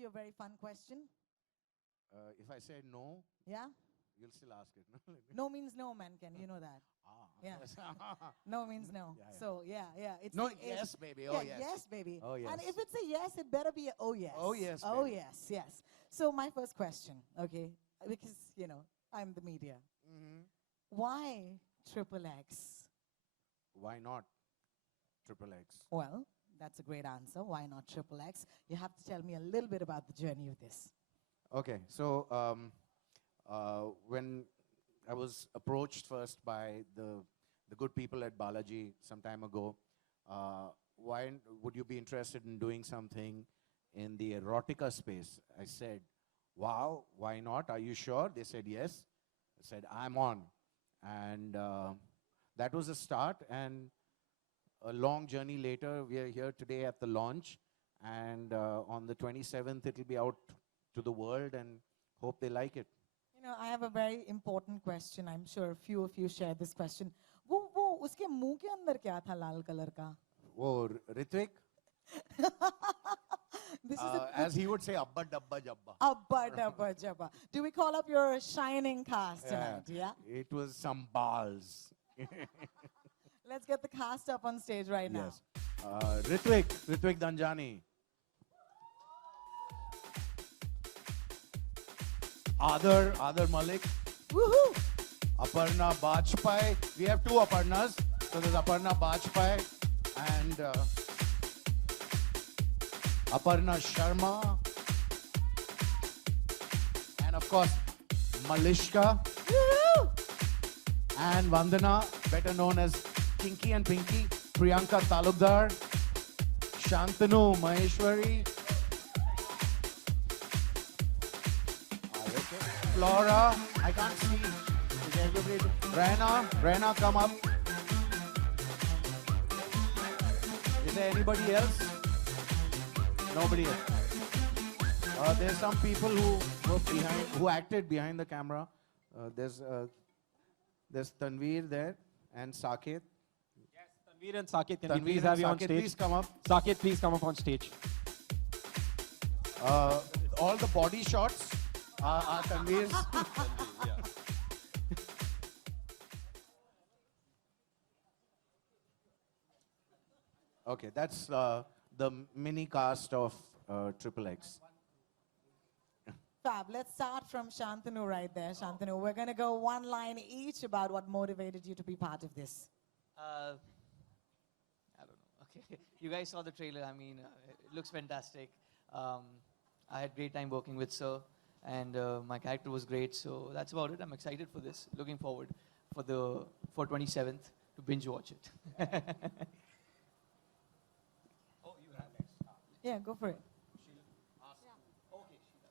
you a very fun question. If I say no, Yeah? you'll still ask it. No? No means no, man, Ken. You know that. Yeah. Yes. No means no. Yeah, yeah. So, yeah. It's No, like yes, baby. Oh, yeah, yes. yes, baby. Oh, And yes. if it's a yes, it better be a oh, yes. Oh, yes, Oh, baby. yes. So, my first question, okay, because, I'm the media. Mhm. Why Triple X? Why not Triple X? Well, that's a great answer. Why not Triple X? You have to tell me a little bit about the journey of this. Okay, so when I was approached first by the good people at Balaji some time ago, why would you be interested in doing something in the erotica space? I said, wow, why not? Are you sure? They said yes. I said, I'm on. And that was the start. And a long journey later, we are here today at the launch. And on the 27th, it'll be out to the world and hope they like it. I have a very important question. I'm sure a few of you share this question. वो उसके मुंह के अंदर क्या था लाल colour का? Oh, Ritvik, This is as he would say, Abba Dabba Jabba. Abba dabba jabba. Do we call up your shining cast tonight? Yeah. It was some balls. Let's get the cast up on stage right now. Yes. Ritvik Danjani. Adar Malik. Woohoo! Aparna Bajpai. We have two Aparnas. So there's Aparna Bajpai and Aparna Sharma. And of course, Malishka. Woohoo! And Vandana, better known as Kinky and Pinky. Priyanka Talukdar. Shantanu Maheshwari. Flora, I can't see. Is everybody? Raina, come up. Is there anybody else? Nobody else. There's some people who acted behind the camera. There's Tanveer there and Saket. Yes, Tanveer and Saket, can we Tanveer please and have you on Saket, stage? please come up. Saket, please come up on stage. All the body shots are Tanveer's. Okay, that's the mini cast of Triple X. Fab. Let's start from Shantanu right there. Shantanu, we're going to go one line each about what motivated you to be part of this. I don't know. Okay, you guys saw the trailer. I mean, it looks fantastic. I had great time working with Sir, and my character was great. So that's about it. I'm excited for this. Looking forward for 27th to binge watch it. Yeah, go for it.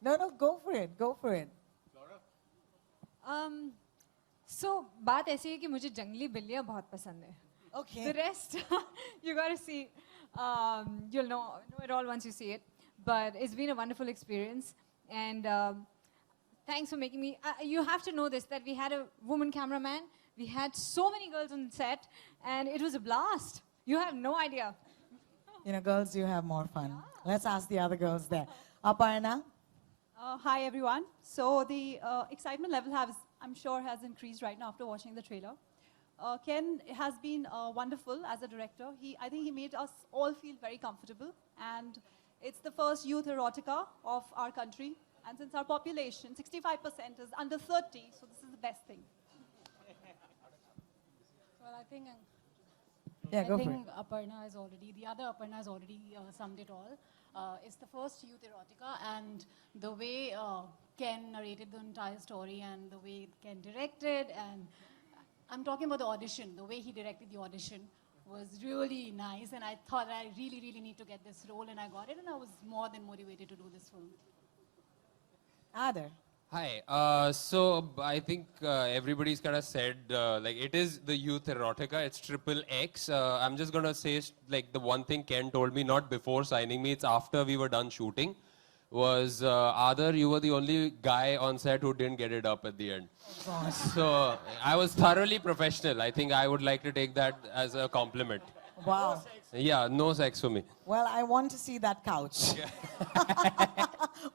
No, go for it. Go for it. So बात ऐसी है कि मुझे जंगली बिल्लियाँ बहुत पसंद है. Okay. The rest, you gotta see. You'll know it all once you see it. But it's been a wonderful experience, and thanks for making me. You have to know this, that we had a woman cameraman. We had so many girls on set, and it was a blast. You have no idea. Girls, you have more fun. Let's ask the other girls there. Aparna? Hi, everyone. So the excitement level I'm sure, has increased right now after watching the trailer. Ken has been wonderful as a director. I think he made us all feel very comfortable. And it's the first youth erotica of our country. And since our population, 65% is under 30, so this is the best thing. Well, I think Yeah, go for it. the other Aparna has already summed it all. It's the first youth erotica, and the way Ken narrated the entire story and the way Ken directed, and I'm talking about the audition, the way he directed the audition was really nice, and I thought I really, really need to get this role, and I got it, and I was more than motivated to do this film. Adar? Hi. So I think everybody's kind of said, like, it is the youth erotica. It's Triple X. I'm just going to say, like, the one thing Ken told me, not before signing me, it's after we were done shooting, was, Adar, you were the only guy on set who didn't get it up at the end. So I was thoroughly professional. I think I would like to take that as a compliment. Wow. Yeah, no sex for me. Well, I want to see that couch.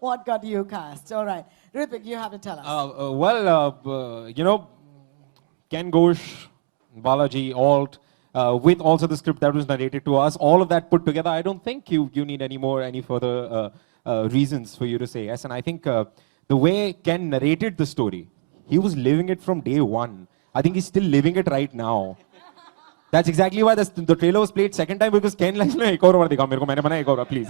What got you cast? All right. Ritik, you have to tell us. You know, Ken Ghosh, Balaji, Alt, with also the script that was narrated to us, all of that put together, I don't think you need any further reasons for you to say yes. And I think the way Ken narrated the story, he was living it from day one. I think he's still living it right now. That's exactly why the trailer was played second time, because Ken like, "No, ek aur baar dikha, mere ko, maine banaya, ek aur, please."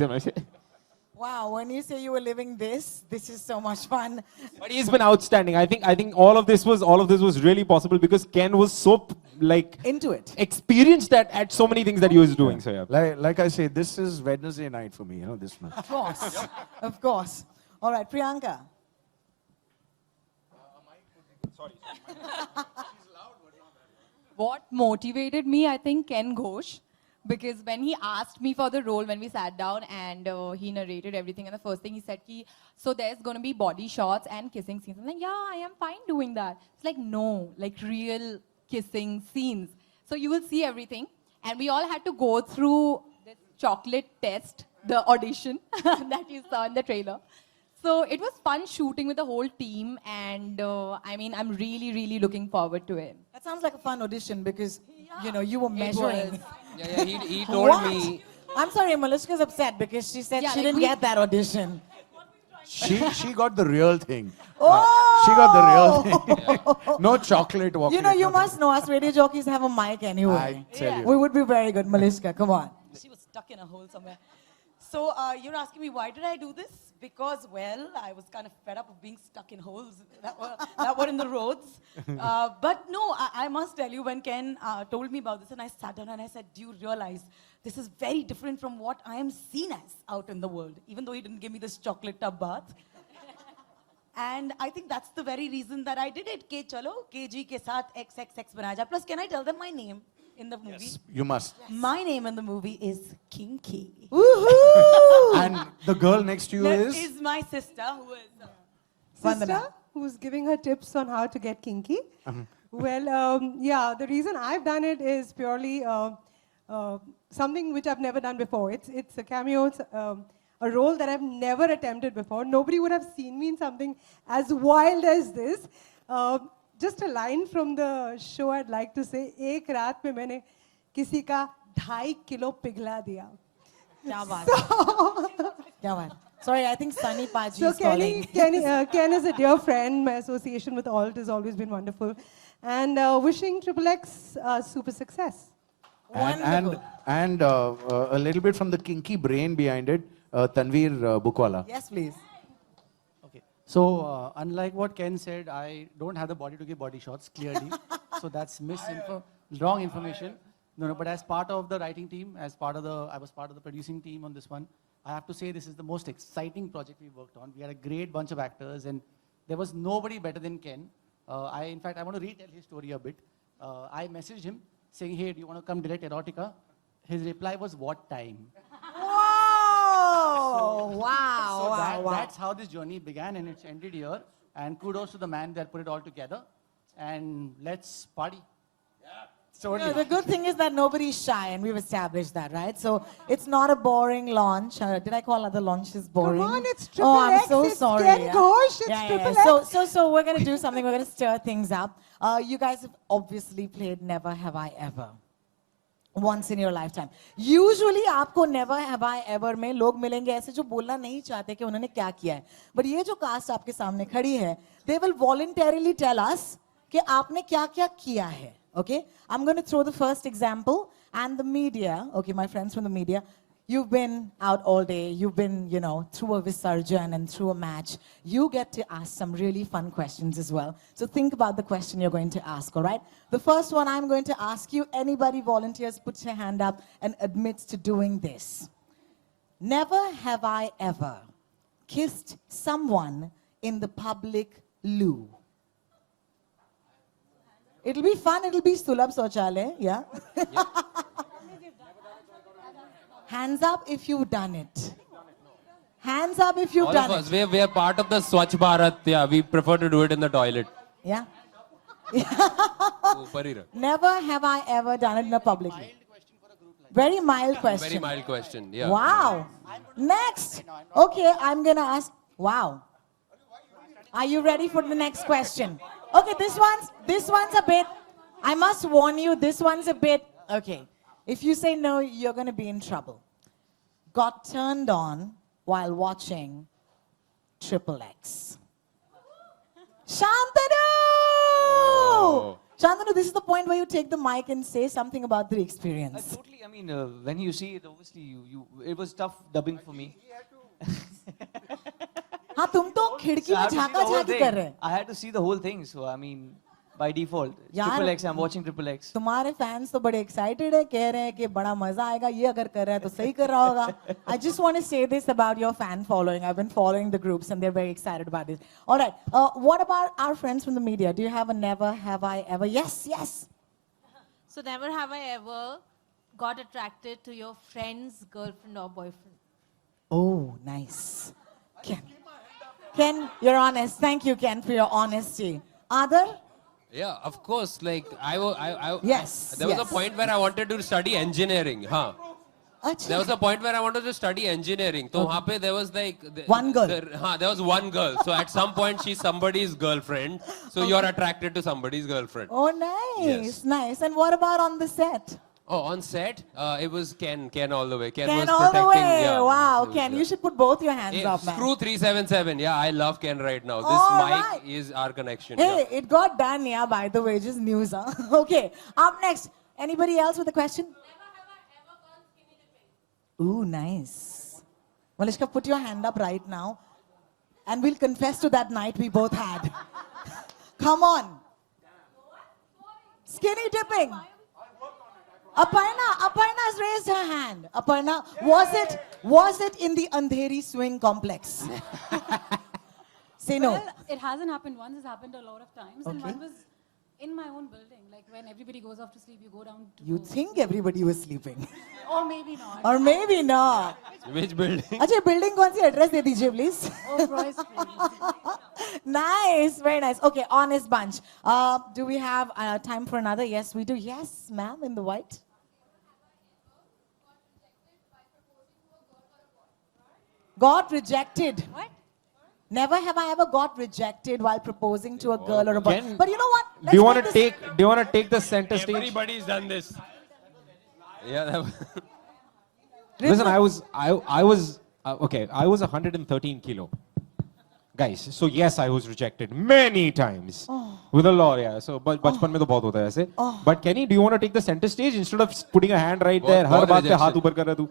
Wow, when you say you were living this is so much fun. But he's been outstanding. I think all of this was really possible because Ken was so Into it. experienced at so many things that he was doing. So yeah. Like I say, this is Wednesday night for me, this month. Of course. Of course. All right, Priyanka. What motivated me, I think, Ken Ghosh. Because when he asked me for the role, when we sat down and he narrated everything, and the first thing he said, so there's going to be body shots and kissing scenes. I'm like, yeah, I am fine doing that. It's like, no, like real kissing scenes. So you will see everything. And we all had to go through this chocolate test, the audition that you saw in the trailer. So it was fun shooting with the whole team. And I mean, I'm really, really looking forward to it. That sounds like a fun audition because, you were measuring. Yeah, he told What? me. I'm sorry, Malishka's upset because she said Yeah, she like didn't we- get that audition. She got the real thing. Oh! She got the real thing. No chocolate walking. You must know us radio jockeys have a mic anyway. I tell you. We would be very good, Malishka. Come on. She was stuck in a hole somewhere. So you're asking me, why did I do this? Because, well, I was kind of fed up of being stuck in holes that were in the roads. But no, I must tell you, when Ken told me about this, and I sat down and I said, do you realize this is very different from what I am seen as out in the world, even though he didn't give me this chocolate tub bath. And I think that's the very reason that I did it. Ke chalo, KG ke saath XXX banaya ja. Plus, can I tell them my name in the movie? Yes, you must. My name in the movie is Kinky. Woohoo! And the girl next to you That is? is my sister, who is... Vandana. Sister who's giving her tips on how to get kinky. Well, yeah, the reason I've done it is purely something which I've never done before. It's a cameo, it's, a role that I've never attempted before. Nobody would have seen me in something as wild as this. Just a line from the show I'd like to say, एक रात में मैंने किसी का 2.5 kilo पिघला दिया. Kya baat hai. Kya baat. Sorry, I think Sunny Paji So is calling. Ken is a dear friend. My association with Alt has always been wonderful. And wishing Triple X super success. And a little bit from the kinky brain behind it, Tanveer Bukwala. Yes, please. Okay. So, unlike what Ken said, I don't have the body to give body shots, clearly. So that's wrong information. No, but as part of the writing team, I was part of the producing team on this one. I have to say this is the most exciting project we worked on. We had a great bunch of actors, and there was nobody better than Ken. In fact, I want to retell his story a bit. I messaged him saying, hey, do you want to come direct Erotica? His reply was, what time? Whoa! Wow, wow. That's how this journey began, and it's ended here. And kudos to the man that put it all together. And let's party. So The good thing is that nobody's shy, and we've established that, right? So it's not a boring launch. Did I call other launches boring? Come on, it's Triple Oh, I'm X, so it's sorry. Ken Ghosh, it's Triple X. So we're going to do something. We're going to stir things up. You guys have obviously played Never Have I Ever. Once in your lifetime. Usually आपको Never Have I Ever में लोग मिलेंगे ऐसे जो बोलना नहीं चाहते कि उन्होंने क्या किया है. But ये जो cast आपके सामने खड़ी है, they will voluntarily tell us कि आपने क्या क्या किया है. Okay? I'm going to throw the first example, and the media, okay, my friends from the media, you've been out all day, you've been, through a Visarjan and through a match. You get to ask some really fun questions as well. So think about the question you're going to ask, all right? The first one I'm going to ask you, anybody volunteers, put your hand up and admits to doing this. Never have I ever kissed someone in the public loo. It'll be fun, it'll be Sulabh Sauchalaya, yeah? Hands up if you've done it. Hands up if you've All done of us, it. we are part of the Swachh Bharat. Yeah, we prefer to do it in the toilet. Yeah? Upar hi rakh. Never have I ever done it in a public loo. Very mild question. Very mild question. Yeah. Wow. Next. Okay, I'm going to ask Wow. Are you ready for the next question? Okay, this one's a bit, I must warn you, this one's a bit, okay. If you say no, you're going to be in trouble. Got turned on while watching Triple X. Shantanu! Oh. Shantanu, this is the point where you take the mic and say something about the experience. Totally. I mean, when you see it, obviously, it was tough dubbing for me. हाँ तुम तो खिड़की So I में had to see झांका the whole झांकी thing. कर रहे हैं. I had to see the whole thing. So I mean, by default, it's यार, Triple X. I'm watching Triple X. तुम्हारे फैंस तो बड़े एक्साइटेड है कह रहे हैं कि बड़ा मजा आएगा ये अगर कर रहा है तो सही कर रहा होगा. I just want to say this about your fan following. I've been following the groups and they're very excited about this. All right. What about our friends from the media? Do you have a never have I ever? Yes, yes. So never have I ever got attracted to your friend's girlfriend or boyfriend. Oh, nice. Ken, you're honest. Thank you, Ken, for your honesty. Other? Yeah, of course. Like Yes, there was a yes. point where I wanted to study engineering. Huh? There was a point where I wanted to study engineering. So वहाँ पे there was like one girl. There was one girl. So at some point she's somebody's girlfriend. So you're attracted to somebody's girlfriend. Oh, nice, Yes. nice. And what about on the set? Oh, on set, it was Ken all the way. Ken Ken was all the protecting. way. Yeah, Wow, it was, Ken, yeah. you should put both your hands Hey, up, man. Screw 377. Yeah, I love Ken right now. This All mic right. is our connection. Hey, it got done, yeah, by the way, just news, huh? Okay, up next. Anybody else with a question? Ooh, nice. Malishka, put your hand up right now. And we'll confess to that night we both had. Come on. Skinny dipping. Aparna has raised her hand. Aparna, was it in the Andheri swing complex? Say no. Well, it hasn't happened once. It's happened a lot of times. And Okay. one was in my own building. Like when everybody goes off to sleep, you go down to... You think everybody was sleeping. Or maybe not. Or maybe not. Which building? अच्छा building कौन सी address दे दीजिए please. Oh, Royce Place. Nice, very nice. Okay, honest bunch. Do we have time for another? Yes, we do. Yes, ma'am, in the white. Got rejected. What? Never have I ever got rejected while proposing to a girl or a boy. Ken, But you know what? Do you Let's want make to this- take? Do you want to take the center stage? Everybody's done this. Yeah. Listen, I was okay. I was 113 kilo, guys. So yes, I was rejected many times with a lot. Yeah. So, but बचपन में तो बहुत होता है ऐसे. But Kenny, do you want to take the center stage instead of putting a hand right there? हर बहुत बात पे rejection. हाथ ऊपर कर रहा तू.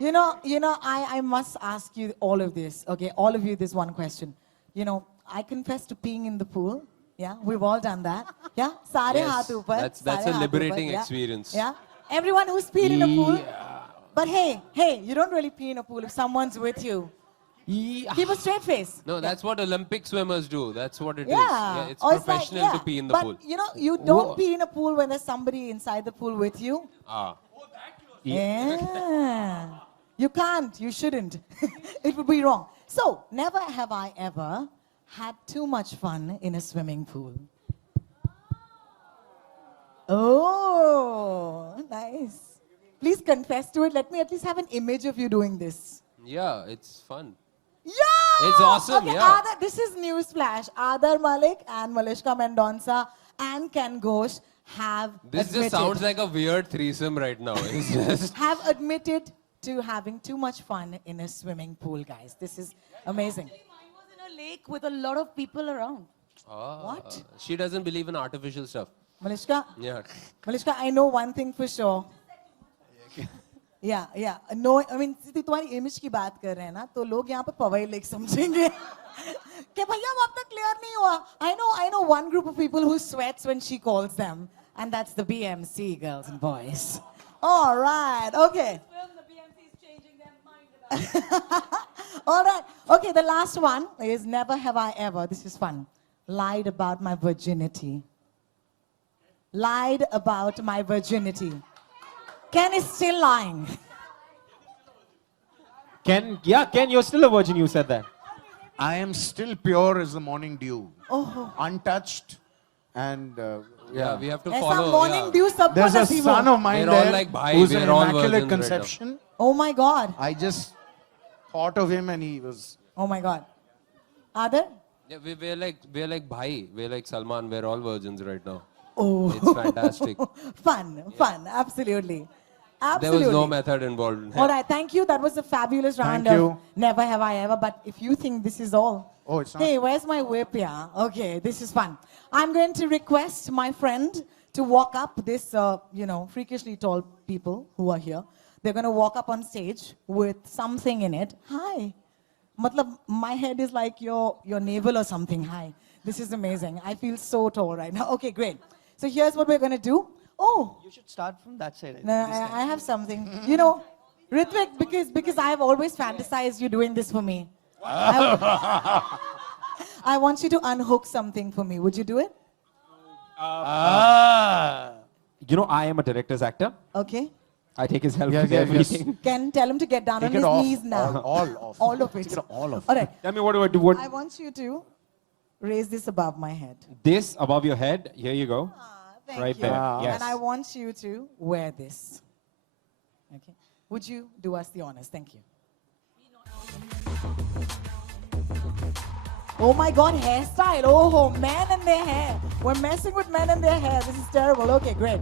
You know, I must ask you all of this, okay? All of you, this one question. You know, I confess to peeing in the pool. Yeah, we've all done that. Yeah, सारे Yes, हाथ ऊपर. that's सारे a हाथ liberating ऊपर, yeah. experience. Yeah, everyone who's peed in a pool. But hey, you don't really pee in a pool if someone's with you. Keep a straight face. No, that's what Olympic swimmers do. That's what it is. Yeah, It's or like, professional yeah. to pee in the but, pool. you know, you don't pee in a pool when there's somebody inside the pool with you. Ah. Yeah. You can't, you shouldn't. It would be wrong. So, never have I ever had too much fun in a swimming pool. Oh, nice. Please confess to it. Let me at least have an image of you doing this. Yeah, it's fun. Yeah! It's awesome, Okay, yeah. this is newsflash. Adar Malik and Malishka Mendonça and Ken Ghosh have This just admitted, sounds like a weird threesome right now. It's just have admitted to having too much fun in a swimming pool, guys. This is amazing. Mine was in a lake with a lot of people around. What? She doesn't believe in artificial stuff. Malishka, Yeah. Malishka, I know one thing for sure. Yeah. No, I mean, यदि तुम्हारी image की बात कर रहे हैं ना, तो लोग यहाँ पे पवई लेक समझेंगे कि भैया वो अब तक clear नहीं हुआ. I know one group of people who sweats when she calls them, and that's the BMC girls and boys. All right, okay. All right, okay. The last one is never have I ever. This is fun. Lied about my virginity. Lied about my virginity. Ken is still lying. Ken, you're still a virgin. You said that. I am still pure as the morning dew. Oh. Untouched. And Yeah, we have to ऐसा follow. morning yeah. dew सबको there's a नसीब son हो. of mine We're all there like bhai, who's an we're all immaculate virgins right now. conception. Oh my God. I just thought of him and he was Oh my God. Other? Yeah, we're like bhai. We're like Salman. We're all virgins right now. Oh. It's fantastic. Fun, absolutely. There was no method involved. All right, thank you. That was a fabulous round Thank of you. Never Have I Ever. But if you think this is all, Oh, it's not. hey, where's my whip? Yeah. Okay, this is fun. I'm going to request my friend to walk up. This, freakishly tall people who are here. They're going to walk up on stage with something in it. Hi. Matlab, my head is like your navel or something. Hi. This is amazing. I feel so tall right now. Okay, great. So here's what we're going to do. Oh. You should start from that side. No, I have something. Ritwik, because I have always fantasized you doing this for me. I want you to unhook something for me. Would you do it? I am a director's actor. Okay. I take his help Yeah, with yeah, everything. Ken, tell him to get down Take on it his off. knees now. All off. All of it. Take it all off. All right. Tell me, what do I do? What? I want you to raise this above my head. This above your head. Here you go. Thank Right you. there. Yes. And I want you to wear this. Okay. Would you do us the honors? Thank you. Oh my God, hairstyle. Oh, men and their hair. We're messing with men and their hair. This is terrible. Okay, great.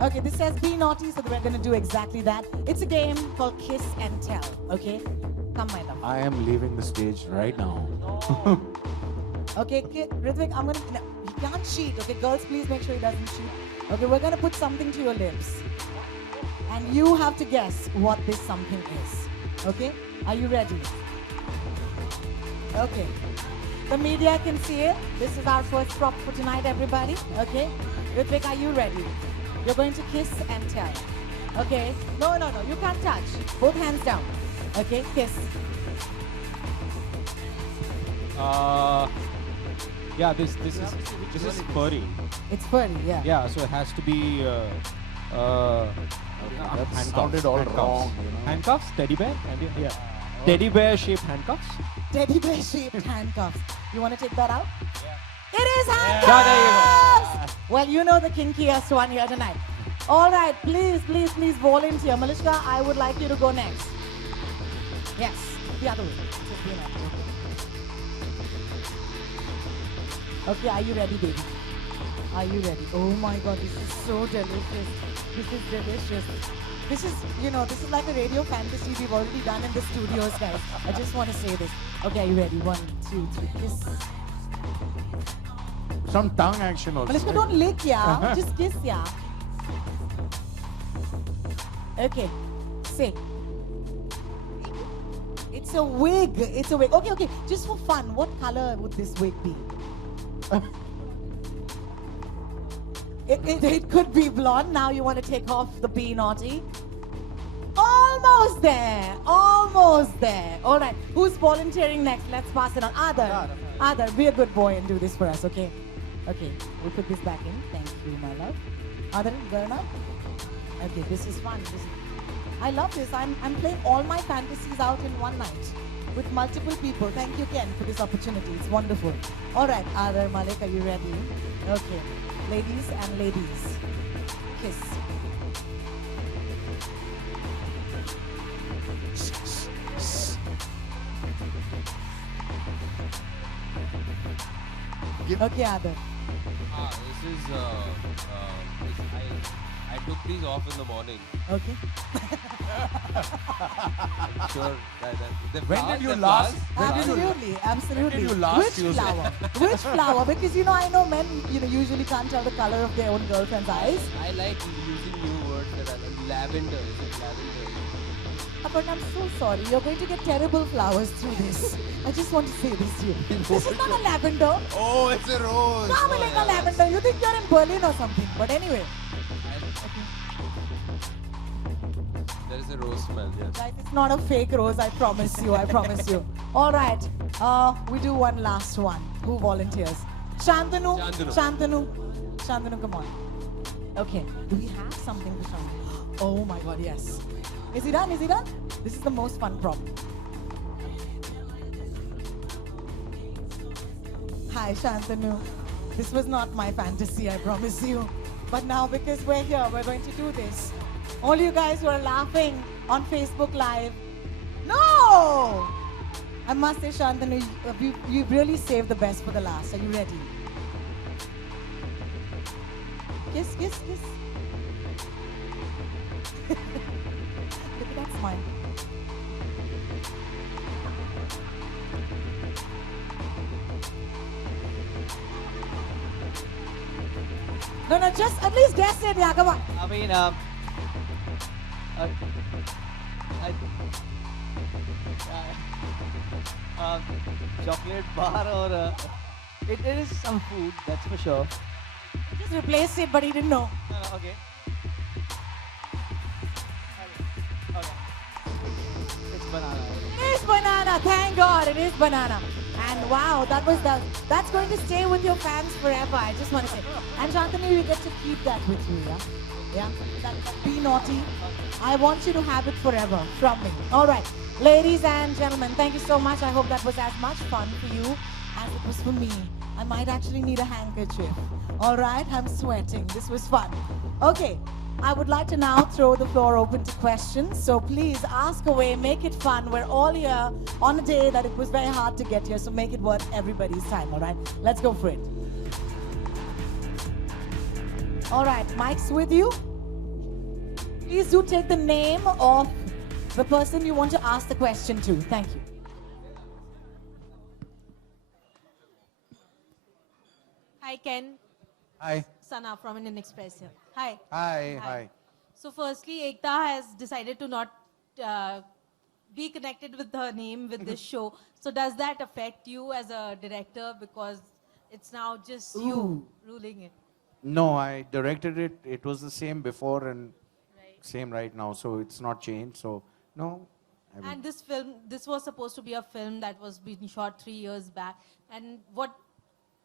Okay, this says be naughty, so we're going to do exactly that. It's a game called Kiss and Tell. Okay? Come, my love. I am leaving the stage right now. Okay, Ritwik, I'm gonna. No, he can't cheat. Okay, girls, please make sure he doesn't cheat. Okay, we're gonna put something to your lips, and you have to guess what this something is. Okay, are you ready? Okay, the media can see it. This is our first prop for tonight, everybody. Okay, Ritwik, are you ready? You're going to kiss and tell. Okay, no, you can't touch. Both hands down. Okay, kiss. Yeah, this is furry. It's furry, yeah. Yeah, so it has to be That sounded all wrong. Handcuffs, teddy bear, yeah. Teddy bear shaped handcuffs. Teddy bear shaped handcuffs. You want to take that out? Yeah. It is handcuffs! Yeah, there you go. Well, you know the kinkiest one here tonight. All right, please volunteer. Malishka, I would like you to go next. Yes, the other way. Just be like, okay, are you ready, baby? Are you ready? Oh my God, this is so delicious. This is delicious. This is like a radio fantasy we've already done in the studios, guys. I just want to say this. Okay, are you ready? 1, 2, 3, kiss. Some tongue action also. Malishka, don't lick, yeah. Just kiss, yeah. Okay, say. It's a wig. It's a wig. Okay. Just for fun, what color would this wig be? It could be blonde. Now you want to take off the be naughty. Almost there. Almost there. All right. Who's volunteering next? Let's pass it on. Adar, be a good boy and do this for us, okay? Okay. We'll put this back in. Thank you, my love. Adar, good enough? Okay, this is fun. I love this. I'm playing all my fantasies out in one night with multiple people. Thank you, Ken, for this opportunity. It's wonderful. All right, Adar, Malik, are you ready? Okay. Ladies and ladies, kiss. Okay, Adar. I took these off in the morning. Okay. I'm sure the When flowers, did you the last? Absolutely. When did you last Which use flower? Which flower? Because I know men usually can't tell the color of their own girlfriend's eyes. I like using new words that are like lavender. Is it lavender? But I'm so sorry. You're going to get terrible flowers through this. I just want to say this to you. This is not a lavender. Oh, it's a rose. No, like a lavender. You think you're in Berlin or something. But anyway. There is a rose smell, yes. Guys, it's not a fake rose. I promise you. I promise you. All right. We do one last one. Who volunteers? Shantanu. Shantanu, come on. Okay. Do we have something for Shantanu? Oh my God, yes. Is he done? This is the most fun prop. Hi, Shantanu. This was not my fantasy, I promise you. But now, because we're here, we're going to do this. All you guys who are laughing on Facebook Live, no! I must say, Shantanu, you've really saved the best for the last. Are you ready? Kiss, kiss, kiss. Look at that smile. No, just at least guess it, yeah, come on. I mean, chocolate bar or it is some food, that's for sure. Just replaced it, but he didn't know. No, okay. Okay. It's banana. It is banana, thank God, it is banana. And wow, that's going to stay with your fans forever, I just want to say. And Shantanu, you get to keep that with you, yeah? Yeah? That be naughty. I want you to have it forever from me. All right, ladies and gentlemen, thank you so much. I hope that was as much fun for you as it was for me. I might actually need a handkerchief. All right, I'm sweating. This was fun. Okay, I would like to now throw the floor open to questions. So please ask away, make it fun. We're all here on a day that it was very hard to get here, so make it worth everybody's time, all right? Let's go for it. All right, Mike's with you. Please do take the name of the person you want to ask the question to. Thank you. Hi, Ken. Hi. Sana from Indian Express here. Hi. Hi. So firstly, Ekta has decided to not be connected with her name with this show. So does that affect you as a director because it's now just you ruling it? No, I directed it. It was the same before and same right now. So it's not changed. So no. I mean, And this film, this was supposed to be a film that was being shot 3 years back. And what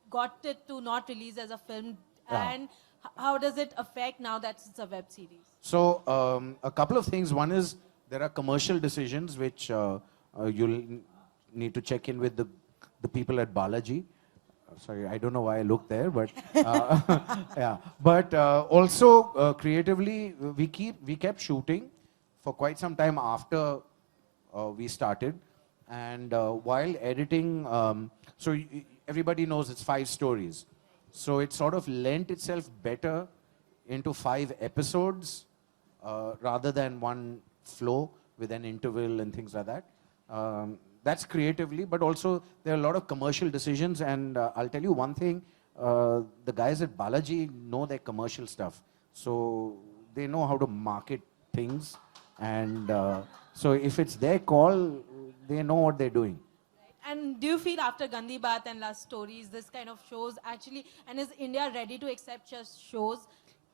got it to not release as a film? And how does it affect now that it's a web series? So a couple of things. One is there are commercial decisions which you'll need to check in with the people at Balaji. Sorry, I don't know why I looked there, but yeah. But also creatively, we kept shooting for quite some time after we started, and while editing, so everybody knows it's 5 stories, so it sort of lent itself better into 5 episodes rather than one flow with an interval and things like that. That's creatively, but also there are a lot of commercial decisions, and I'll tell you one thing, the guys at Balaji know their commercial stuff, so they know how to market things, and so if it's their call, they know what they're doing. And do you feel after Gandhi Baat and Last Stories, this kind of shows actually, and is India ready to accept just shows?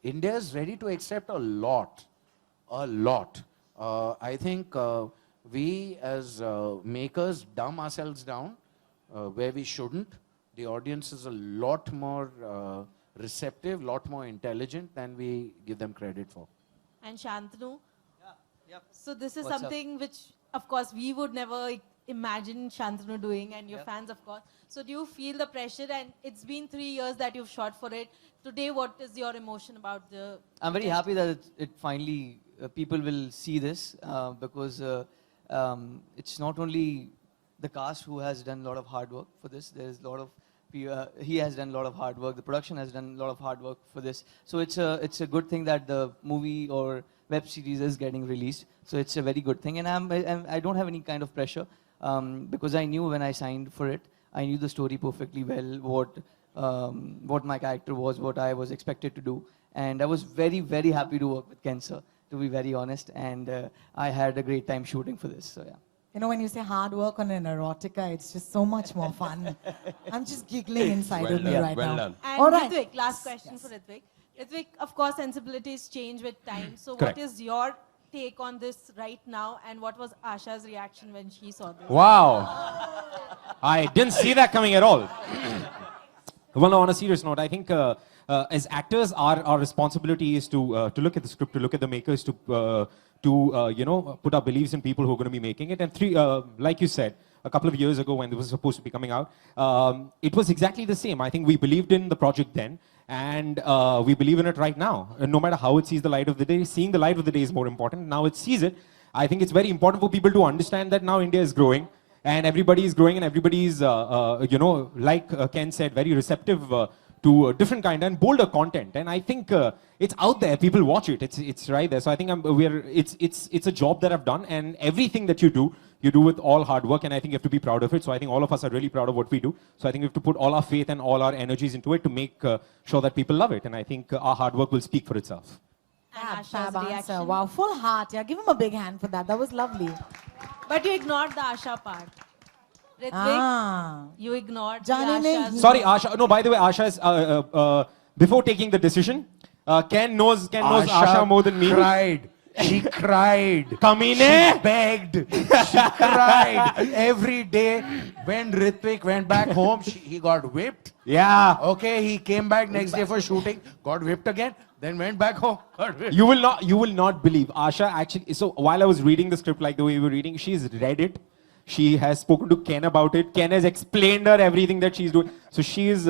India is ready to accept a lot. I think we as makers dumb ourselves down where we shouldn't. The audience is a lot more receptive, lot more intelligent than we give them credit for. And Shantanu? Yep. So this is What's up? something which, of course, we would never imagine Shantanu doing, and your fans, of course. So do you feel the pressure? And it's been 3 years that you've shot for it. Today, what is your emotion about the... I'm very happy that it finally, people will see this because it's not only the cast who has done a lot of hard work for this. There's a lot of, he has done a lot of hard work. The production has done a lot of hard work for this. So it's a good thing that the movie or web series is getting released. So it's a very good thing. And I don't have any kind of pressure because I knew when I signed for it, I knew the story perfectly well, what my character was, what I was expected to do. And I was very, very happy to work with Ken sir, to be very honest. And I had a great time shooting for this, so yeah. You know, when you say hard work on an erotica, it's just so much more fun. I'm just giggling inside of me right now. Done. And All right. Ritvik, last question for Ritvik. Ritvik, of course, sensibilities change with time. So Correct. what is your take on this right now, and what was Asha's reaction when she saw this? Wow. I didn't see that coming at all. Well, no, on a serious note, I think as actors, our responsibility is to look at the script, to look at the makers, to you know, put our beliefs in people who are going to be making it. And like you said, a couple of years ago when it was supposed to be coming out, it was exactly the same. I think we believed in the project then, and we believe in it right now. And no matter how it sees the light of the day, seeing the light of the day is more important. Now it sees it. I think it's very important for people to understand that now India is growing. and everybody is growing, and everybody is, like Ken said, very receptive to different kind and bolder content. And I think it's out there. People watch it. It's right there. So I think it's a job that I've done, and everything that you do with all hard work, and I think you have to be proud of it. So I think all of us are really proud of what we do. So I think we have to put all our faith and all our energies into it to make sure that people love it. And I think our hard work will speak for itself. Fab answer. Wow, full heart. Yeah, give him a big hand for that. That was lovely. But you ignored the Asha part. Ritvik, you ignored the Jani ne Asha's. Sorry, Asha. No, by the way, Asha is before taking the decision. Ken knows Asha more than me. Cried. She cried. Kamine. She begged. She cried every day. When Ritvik went back home, he got whipped. Yeah. Okay, he came back next day for shooting, got whipped again, then went back home. Got whipped. You will not believe. Asha actually. So while I was reading the script, like the way we were reading, she's read it. She has spoken to Ken about it. Ken has explained her everything that she's doing. So she's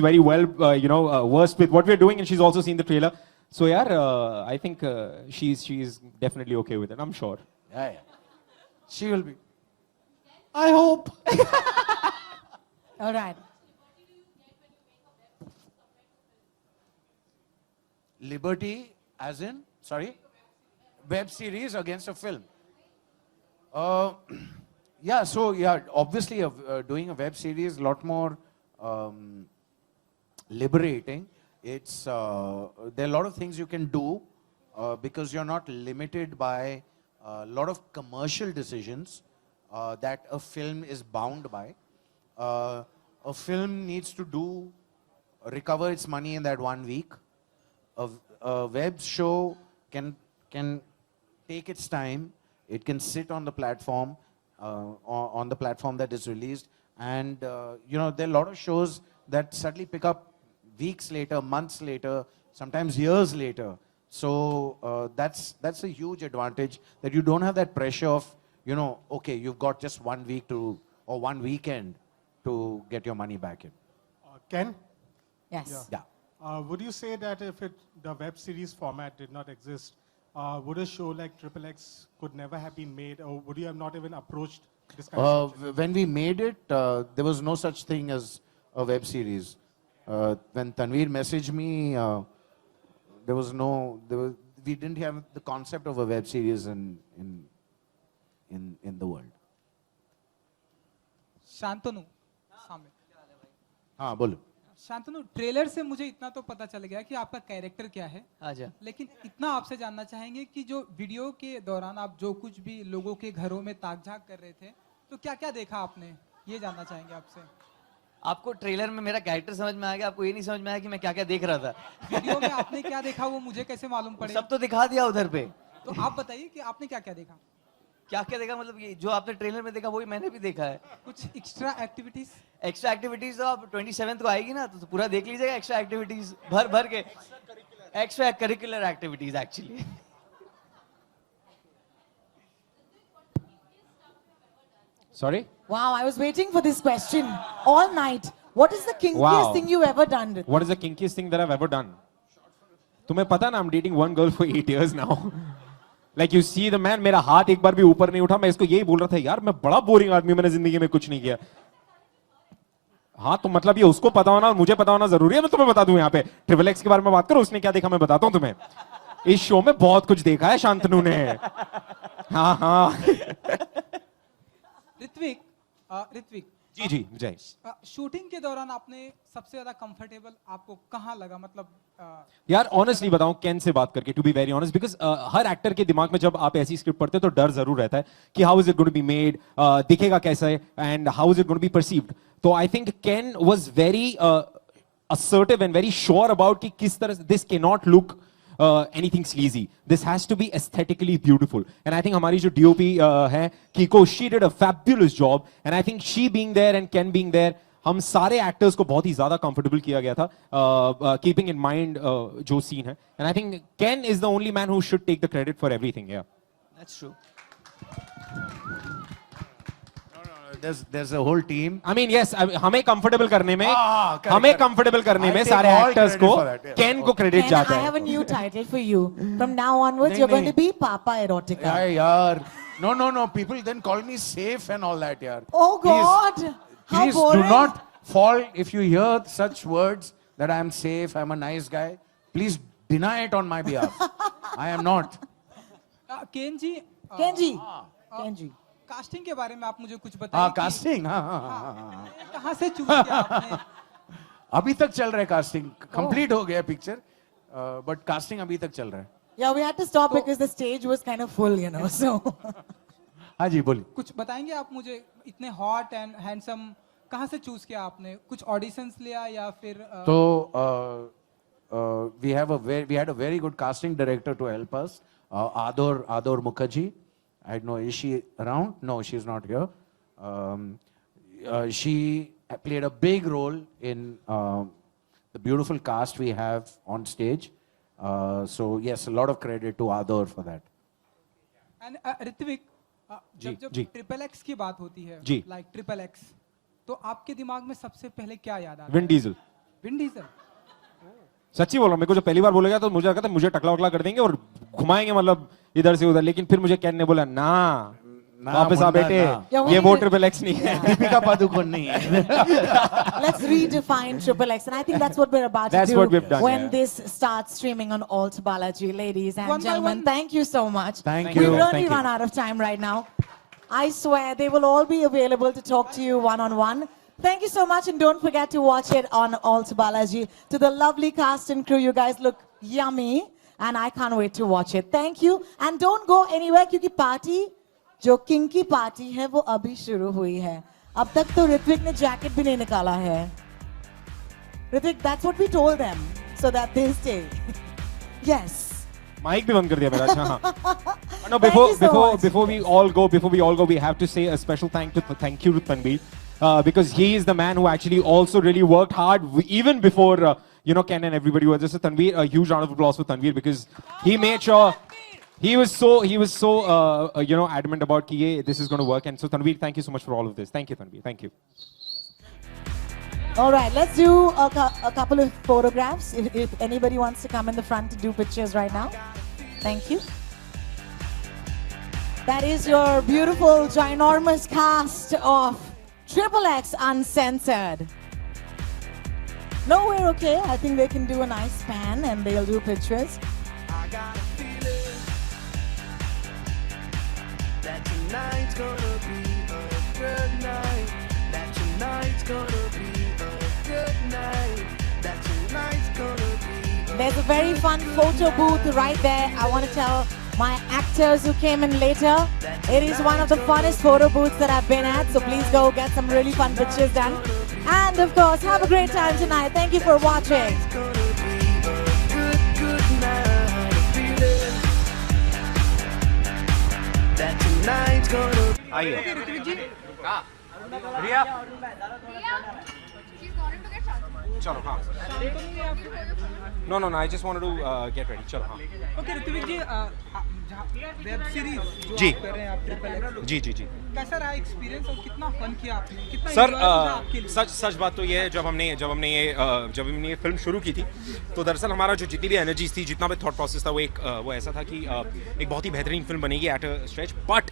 very well, versed with what we're doing, and she's also seen the trailer. So yeah, I think she's definitely okay with it. I'm sure. Yeah. She will be. I hope. All right. Liberty, as in, sorry? Web series against a film. Yeah, so yeah, obviously doing a web series is a lot more liberating. It's there are a lot of things you can do because you're not limited by a lot of commercial decisions that a film is bound by. A film needs to recover its money in that 1 week. A web show can take its time. It can sit on the platform, that is released, and there are a lot of shows that suddenly pick up weeks later, months later, sometimes years later. So that's a huge advantage, that you don't have that pressure of okay, you've got just 1 week or 1 weekend to get your money back in. Ken? Yes. Yeah. Would you say that if the web series format did not exist, would a show like XXX could never have been made, or would you have not even approached this kind of subject? When we made it, there was no such thing as a web series. When Tanveer messaged me, we didn't have the concept of a web series in the world. Shantanu हाँ बोलो. Shantanu, trailer से मुझे इतना तो पता चल गया कि आपका कैरेक्टर क्या है, लेकिन इतना आपसे जानना चाहेंगे कि जो वीडियो के दौरान आप जो कुछ भी लोगों के घरों में ताक झाक कर रहे थे, तो क्या क्या देखा आपने, ये जानना चाहेंगे आपसे. आपको ट्रेलर में मेरा कैरेक्टर समझ में आ गया, आपको ये नहीं समझ में आया कि मैं क्या क्या देख रहा था. वीडियो में आपने क्या देखा वो मुझे कैसे मालूम पड़े? सब तो दिखा दिया उधर पे. तो आप बताइए कि आपने क्या क्या देखा. क्या क्या देखा मतलब ये जो आपने ट्रेलर में देखा वही मैंने भी देखा है. कुछ एक्स्ट्रा एक्टिविटीज तो आप 27 को आएगी ना, तो पूरा देख लीजिएगा. एक्स्ट्रा एक्टिविटीज भर के extra curricular activities actually. Sorry? Wow, I was waiting for this question all night. What is the kinkiest thing you've ever done? Ritvik? What is the kinkiest thing that I've ever done? तुम्हें पता ना, I'm dating one girl for 8 years now. Like you see the man, मेरा हाथ एक बार भी ऊपर नहीं उठा. मैं इसको यही बोल रहा था, यार मैं बड़ा बोरिंग आदमी, मैंने जिंदगी में कुछ नहीं किया. हाँ तो मतलब ये उसको पता होना और मुझे पता होना जरूरी है. मैं तुम्हें बता दूं यहाँ पे XXX के बारे में बात करो, उसने क्या देखा मैं बताता हूँ तुम्हें. इस शो में बहुत कुछ देखा है शांतनु ने. हाँ. ऋत्विक जी जय. शूटिंग के दौरान आपने सबसे ज्यादा कंफर्टेबल आपको कहाँ लगा, मतलब यार ऑनेस्टली बताऊं, केन से बात करके, to be very honest, because हर एक्टर के दिमाग में जब आप ऐसी स्क्रिप्ट पढ़ते हो तो डर जरूर रहता है कि how is it going to be made, दिखेगा कैसा है, and how is it going to be perceived. तो I think Ken was very assertive and very sure about कि किस तरह this cannot look anything sleazy. This has to be aesthetically beautiful. And I think हमारी जो DOP है Kiko, she did a fabulous job. And I think she being there and Ken being there, हम सारे actors को बहुत ही ज़्यादा comfortable किया गया था, keeping in mind जो scene है. And I think Ken is the only man who should take the credit for everything. Yeah. That's true. There's a whole team. I mean, yes, हमें comfortable करने में, हमें comfortable करने में सारे actors को, Ken को credit जाता है. I have a new title for you. From now onwards, you're going to be Papa Erotica. यार, No. People then call me safe and all that, yaar. Oh God! How Please boring. do not fall if you hear such words that I am safe, I'm a nice guy. Please deny it on my behalf. I am not. Ken ji casting के बारे में आप मुझे कुछ बताइए. Casting कहाँ से choose किया आपने? अभी तक चल रहा है कास्टिंग. कंप्लीट हो गया पिक्चर, बट कास्टिंग अभी तक चल रहा है. Yeah, we had to stop because the stage was kind of full, you know. So. हाँ जी बोलिए. कुछ बताएंगे आप मुझे, इतने हॉट एंड हैंडसम कहाँ से चूज किया आपने? कुछ ऑडिशंस लिया या फिर? तो we had a very good casting director to help us, Ador Mukherjee. I don't know, is she around? No, she's not here. She played a big role in the beautiful cast we have on stage. So yes, a lot of credit to Ador for that. And Ritwik, जब triple x की बात होती है, like triple x, तो आपके दिमाग में सबसे पहले क्या याद आता है? Vin Diesel. Vin Diesel. सच्ची बोल रहा हूँ, मेरे को जब पहली बार बोलेगा तो मुझे लगा था मुझे टकला वकला कर देंगे और घुमाएंगे मतलब इधर से उधर, लेकिन फिर मुझे कैन ने बोला ना वापस आ बेटे, ये वो ट्रिपल एक्स नहीं है. दीपिका पादुकोण नहीं है. Let's redefine Triple X, and I think that's what we're about to do. That's what we've done, when this starts streaming on Alt Balaji. Ladies and gentlemen, thank you so much. Thank you. We've really run out of time right now. I swear they will all be available to talk to you one-on-one. Thank you so much, and don't forget to watch it on Alt Balaji. To the lovely cast and crew, you guys look yummy, and I can't wait to watch it. Thank you, and don't go anywhere क्योंकि party जो kinky party है वो अभी शुरू हुई है. अब तक तो ऋत्विक ने जैकेट भी नहीं निकाला है. Hrithik, that's what we told them, so that they stay. Yes. Mic भी बंद कर दिया मेरा. अच्छा हाँ. No, before we all go, we have to say a special thank you to Tanveer, because he is the man who actually also really worked hard even before Ken and everybody was just. Tanveer, a huge round of applause for Tanveer, because he made sure. He was so adamant about कि this is going to work, and so Tanveer, thank you so much for all of this. Thank you, Tanveer. Thank you. All right, let's do a couple of photographs. If anybody wants to come in the front to do pictures right now, thank you. That is your beautiful, ginormous cast of Triple X Uncensored. No, we're okay. I think they can do a nice pan and they'll do pictures. Tonight's gonna be a good night. That tonight's gonna be a good night. That tonight's gonna be. There's a very fun photo booth right there. I want to tell my actors who came in later, it is one of the funnest photo booths that I've been at. So please go get some really fun pictures done. And of course, have a great time tonight. Thank you for watching. That tonight's gonna be. आइए. Okay, Ritwik जी. रिया. चलो हाँ. No. I just wanted to get ready. चलो हाँ. Okay, Ritwik जी, web series जी. कर रहे हैं आप triple x. जी. कैसा रहा एक्सपीरियंस और कितना फन किया आपने? कितना सर, सच बात तो ये है, जब हमने ये फिल्म शुरू की थी, तो दरअसल हमारा जो जितनी भी एनर्जीज थी, जितना भी थॉट प्रोसेस था, वो ऐसा था कि एक बहुत ही बेहतरीन फिल्म बनेगी at a stretch, but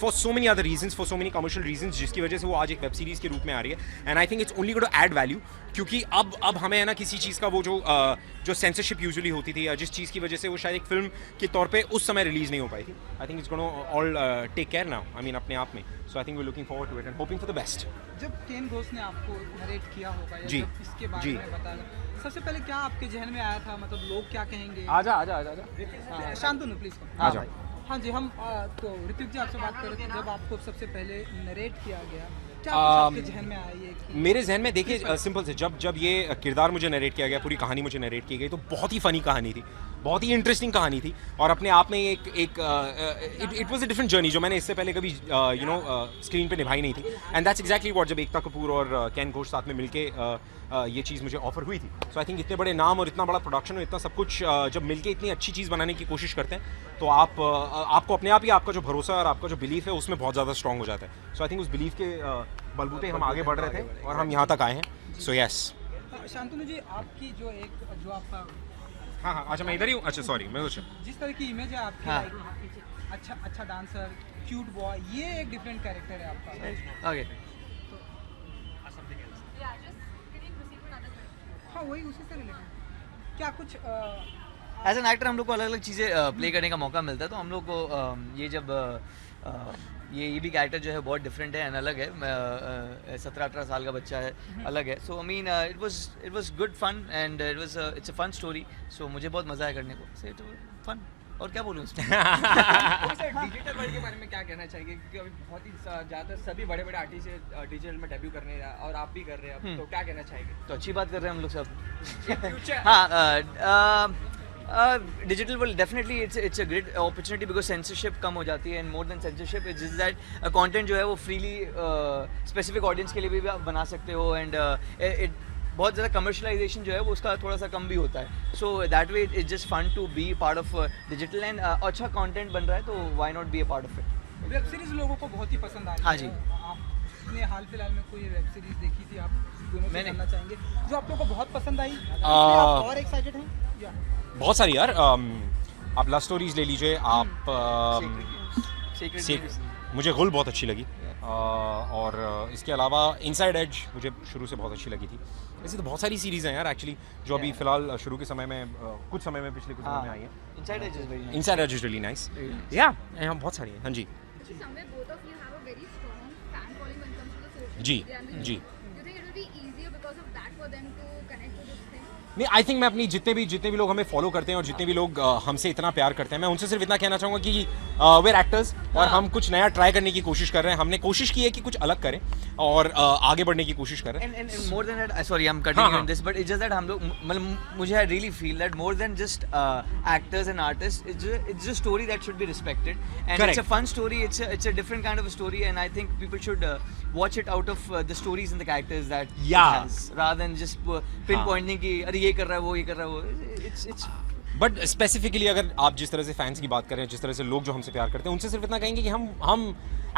for so many other reasons, for so many commercial reasons, जिसकी वजह से वो आज एक वेब सीरीज के रूप में आ रही है. And I think it's only going to add value, क्योंकि अब हमें है ना किसी चीज़ का वो जो सेंसरशिप यूजुअली होती थी, या जिस चीज़ की वजह से वो शायद एक फिल्म के तौर पे उस समय रिलीज नहीं हो पाई थी, I think it's gonna all take care now, I mean अपने आप में. So I think we looking forward to it and hoping for the best. जब केन घोष ने आपको नरेट किया होगा या जब इसके बारे में बताया, सबसे पहले क्या आपके जहन में आया था? मतलब लोग क्या कहेंगे? आजा. शांतनु प्लीज. आजा. हाँ जी, हम तो ऋत्विक जी आपसे बात कर रहे थे, जब आपको सबसे पहले नरेट किया गया, क्या आपके जहन में आया ये? मेरे जहन में देखिए, सिंपल से जब ये किरदार मुझे नरेट किया गया, पूरी कहानी मुझे नरेट की गई, तो बहुत ही फनी कहानी थी, बहुत ही इंटरेस्टिंग कहानी थी, और अपने आप में it was a different journey जो मैंने इससे पहले कभी स्क्रीन पे निभाई नहीं थी. एंड दैट्स एग्जैक्टली व्हाट, जब एकता कपूर और केन घोष साथ में मिलके ये चीज़ मुझे ऑफर हुई थी. सो आई थिंक इतने बड़े नाम और इतना बड़ा प्रोडक्शन और इतना सब कुछ जब मिलके इतनी अच्छी चीज़ बनाने की कोशिश करते हैं, तो आपको अपने आप ही आपका जो भरोसा और आपका जो बिलीफ है उसमें बहुत ज़्यादा स्ट्रॉन्ग हो जाता है. सो आई थिंक उस बिलीफ के बलबूते हम आगे बढ़ रहे थे और हम यहाँ तक आए हैं. So yes. शांतनु जी, आपकी जो आपका हाँ, अच्छा मैं इधर ही हूँ. अच्छा सॉरी, मैं जिस तरह की इमेज है आपकी, अच्छा डांसर, क्यूट बॉय, ये एक डिफरेंट कैरेक्टर है आपका. Okay. हाँ वही उसी से रिलेटेड. क्या कुछ एज एन एक्टर हम लोग को अलग अलग चीज़ें प्ले करने का मौका मिलता है, तो हम लोग को ये जब ये भी कैरेक्टर जो है बहुत डिफरेंट है एंड अलग है. 17-18 साल का बच्चा है, अलग है. So I mean it was good fun and it's a fun story. So मुझे बहुत मज़ा आया करने को. So it fun. और क्या बोलूँ इसमें. डिजिटल वर्ल्ड के बारे में क्या कहना चाहिए, क्योंकि अभी बहुत ही ज़्यादा सभी बड़े बड़े आर्टिस्ट डिजिटल में डेब्यू करने और आप भी कर रहे हैं अब, तो क्या कहना चाहेंगे. तो अच्छी बात कर रहे हैं हम लोग सब. फ्यूचर. हाँ, digital world definitely it's a great opportunity because censorship कम हो जाती है and more than censorship is that content जो है वो फ्रीली स्पेसिफिक ऑडियंस के लिए भी आप बना सकते हो एंड इट बहुत ज़्यादा कमर्शलाइजेशन जो है वो उसका थोड़ा सा कम भी होता है. So that way it's just fun to be part of digital and अच्छा कंटेंट बन रहा है, तो why not be a part of it. Web series लोगों को बहुत ही पसंद आ रही है. हाँ जी. आपने हाल फिलहाल में कोई वेब सीरीज देखी थी, आप दोनों से जानना चाहेंगे जो आप लोगों को बहुत पसंद आई, आप और एक्साइटेड हैं? बहुत सारी यार. आप लव स्टोरीज ले लीजिए, आप मुझे गुल बहुत अच्छी लगी, और इसके अलावा इनसाइड एज मुझे शुरू से बहुत अच्छी लगी थी. ऐसी तो बहुत सारी सीरीज़ हैं यार एक्चुअली जो अभी फिलहाल शुरू के समय में कुछ समय में पिछले कुछ समय में आई हैं. Inside edge is very nice. Inside edge is really nice. या बहुत सारी हैं. हाँ जी जी जी. नहीं, आई थिंक मैं अपनी जितने भी लोग हमें फॉलो करते हैं और जितने भी लोग हमसे इतना प्यार करते हैं, मैं उनसे सिर्फ इतना कहना चाहूँगा कि वेर एक्टर्स और हम कुछ नया ट्राई करने की कोशिश कर रहे हैं. हमने कोशिश की है कि कुछ अलग करें और आगे बढ़ने की कोशिश कर रहे हैं. And more than that, sorry, I'm cutting you in this, but it's just that हम लोग मतलब मुझे I really feel that more than just actors and artists, it's a story that should be respected, and Correct. it's a fun story. It's a different kind of a story, and I think people should watch it out of the stories and the characters that it has, rather than just pinpointing कि अरे ये कर रहा है वो ये कर रहा है वो. It's बट स्पेसिफिकली अगर आप जिस तरह से फैंस की बात करें, जिस तरह से लोग जो हमसे प्यार करते हैं, उनसे सिर्फ इतना कहेंगे कि हम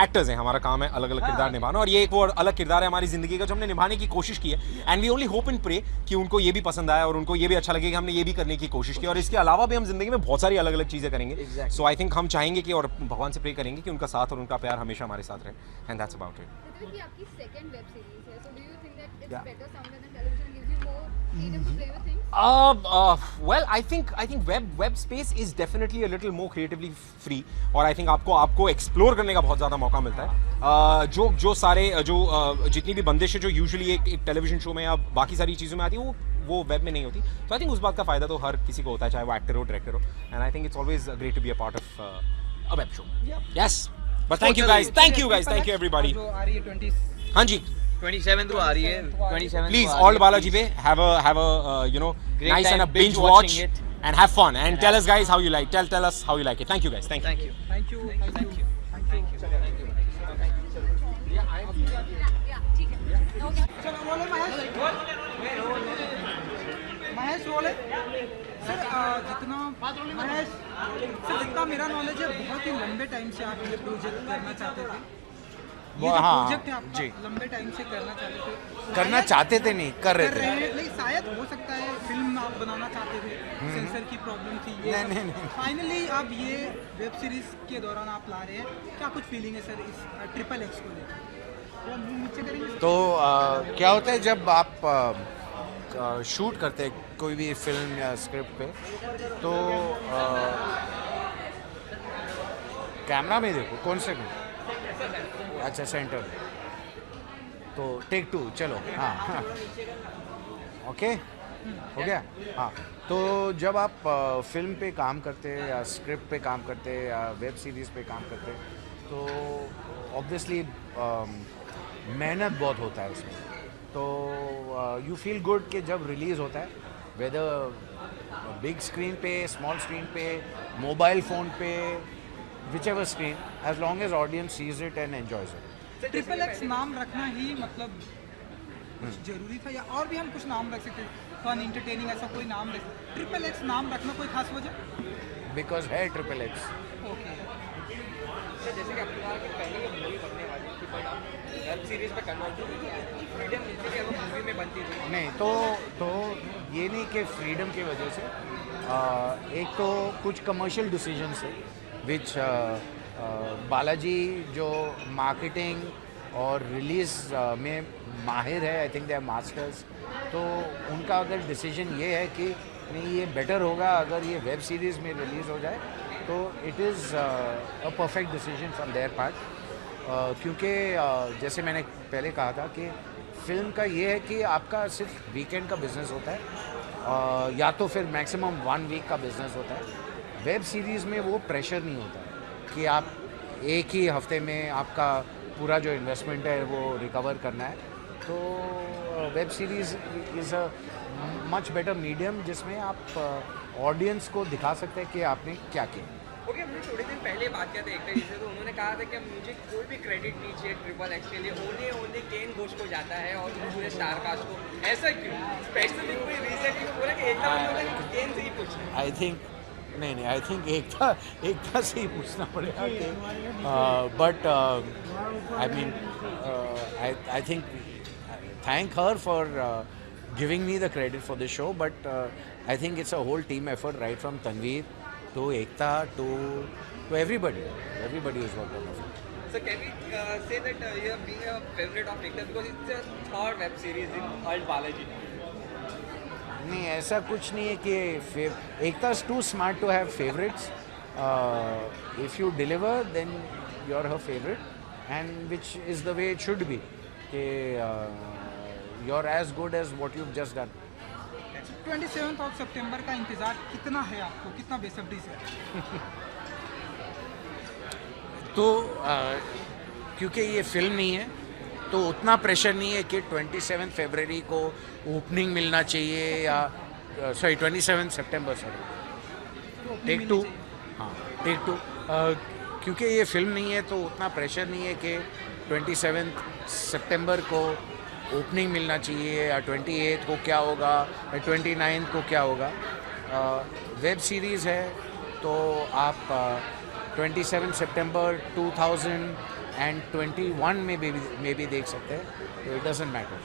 एक्टर्स हैं, हमारा काम है अलग अलग किरदार निभाना, और ये एक वो अलग किरदार है हमारी ज़िंदगी का जो हमने निभाने की कोशिश की है. And we only hope and pray कि उनको ये भी पसंद आया और उनको ये भी अच्छा लगे कि हमने ये भी करने की कोशिश की. और इसके अलावा भी हम जिंदगी में बहुत सारी अलग अलग चीज़ें करेंगे. सो आई थिंक हम चाहेंगे कि और भगवान से प्रे करेंगे कि उनका साथ और उनका प्यार हमेशा हमारे साथ रहे. And that's about it. Well, I think web space is definitely a little more creatively free, और I think आपको explore करने का बहुत ज़्यादा मौका मिलता है. जो सारे जितनी भी बंदिशें जो यूजुअली एक टेलीविजन शो में या बाकी सारी चीज़ों में आती है वो वेब में नहीं होती. तो आई थिंक उस बात का फ़ायदा तो हर किसी को होता है, चाहे वो एक्टर हो डायरेक्टर हो. And I think it's always great to be a part of a web show. Yes, but thank you guys, thank you everybody. हाँ जी, 27 तो आ रही है. 27 please all Balaji पे have a you know nice and a binge watch and have fun and tell us guys how you like tell us how you like it. Thank you guys. Thank you. Mahesh role sir. जितना मेरा knowledge है, बहुत ही लंबे time से आप ये project करना चाहते थे. ये जो प्रोजेक्ट है आपका लंबे टाइम से करना चाहते थे नहीं कर रहे थे. नहीं, शायद हो सकता है फिल्म आप बनाना चाहते थे, सेंसर की प्रॉब्लम थी, ये नहीं. फाइनली अब ये वेब सीरीज के दौरान आप ला रहे हैं, क्या कुछ फीलिंग है सर इस XXX को लेकर? तो क्या होता है जब आप शूट करते हैं कोई भी फिल्म या स्क्रिप्ट पे, तो कैमरा में देखो कौन से में. अच्छा, सेंटर. तो टेक 2 चलो. हाँ ओके हो गया. हाँ, तो जब आप फिल्म पे काम करते हैं या स्क्रिप्ट पे काम करते हैं या वेब सीरीज़ पे काम करते हैं, तो ऑब्वियसली मेहनत बहुत होता है उसमें. तो यू फील गुड कि जब रिलीज़ होता है, वेदर बिग स्क्रीन पे, स्मॉल स्क्रीन पे, मोबाइल फ़ोन पे, whichever screen, as long as audience sees it and enjoys it. XXX नाम रखना ही मतलब जरूरी था, या और भी हम कुछ नाम रख सकते? फन, इंटरटेनिंग, ऐसा कोई नाम रख? XXX नाम रखना कोई खास वजह? Because है XXX. ओके. जैसे कि आपने कहा कि पहले ये मूवी बनने वाली थी, बट आप वेब सीरीज पे कन्वर्ट हो गई, फ्रीडम मिलती है वो मूवी में बनती थी. नहीं, तो ये नहीं कि फ्रीडम की वजह से, एक तो कुछ कमर्शियल डिसीजन से which बालाजी जो मार्केटिंग और रिलीज़ में माहिर है, I think they are masters, तो उनका अगर डिसीजन ये है कि नहीं ये बेटर होगा अगर ये वेब सीरीज़ में रिलीज़ हो जाए, तो it is a perfect decision from there part. क्योंकि जैसे मैंने पहले कहा था कि फिल्म का ये है कि आपका सिर्फ वीकेंड का बिज़नेस होता है, या तो फिर मैक्सिमम 1 वीक का बिज़नेस होता है। वेब सीरीज़ में वो प्रेशर नहीं होता कि आप एक ही हफ्ते में आपका पूरा जो इन्वेस्टमेंट है वो रिकवर करना है। तो web series is a much better medium जिसमें आप ऑडियंस को दिखा सकते हैं कि आपने क्या किया। ओके, हमने थोड़े दिन पहले बात किया था एक तरीके से, तो उन्होंने कहा था कि मुझे कोई भी क्रेडिट नहीं चाहिए ट्रिपल एक्स के लिए, ओनली केन घोष को जाता है और पूरे स्टार कास्ट को। ऐसा क्यों? स्पेशली कोई रीजन नहीं बोला कि एकदम केन से ही पूछना। आई थिंक नहीं, आई थिंक एकता से ही पूछना पड़ेगा कि but I mean I think thank her for giving me the credit for the show, but I think it's a whole team effort right from Tanvir to Ekta to everybody who's worked on it. So can we say that you are being a favorite of Ekta because it's a third web series in Alt Balaji? नहीं, ऐसा कुछ नहीं है कि Ekta is too smart to have favorites. If you deliver, then you're her favorite, and which is the way it should be. कि you're as good as what you've just done. 27th of September का इंतजार कितना है आपको, कितना बेसब्री से? तो क्योंकि ये फिल्म नहीं है तो उतना प्रेशर नहीं है कि 27 फरवरी को ओपनिंग मिलना चाहिए या 27 सितंबर टेक 2 क्योंकि ये फिल्म नहीं है तो उतना प्रेशर नहीं है कि 27 सितंबर को ओपनिंग मिलना चाहिए या 28 को क्या होगा या 29 को क्या होगा। वेब सीरीज़ है तो आप 27 सितंबर 2021 में भी देख सकते हैं, तो इट डजंट मैटर।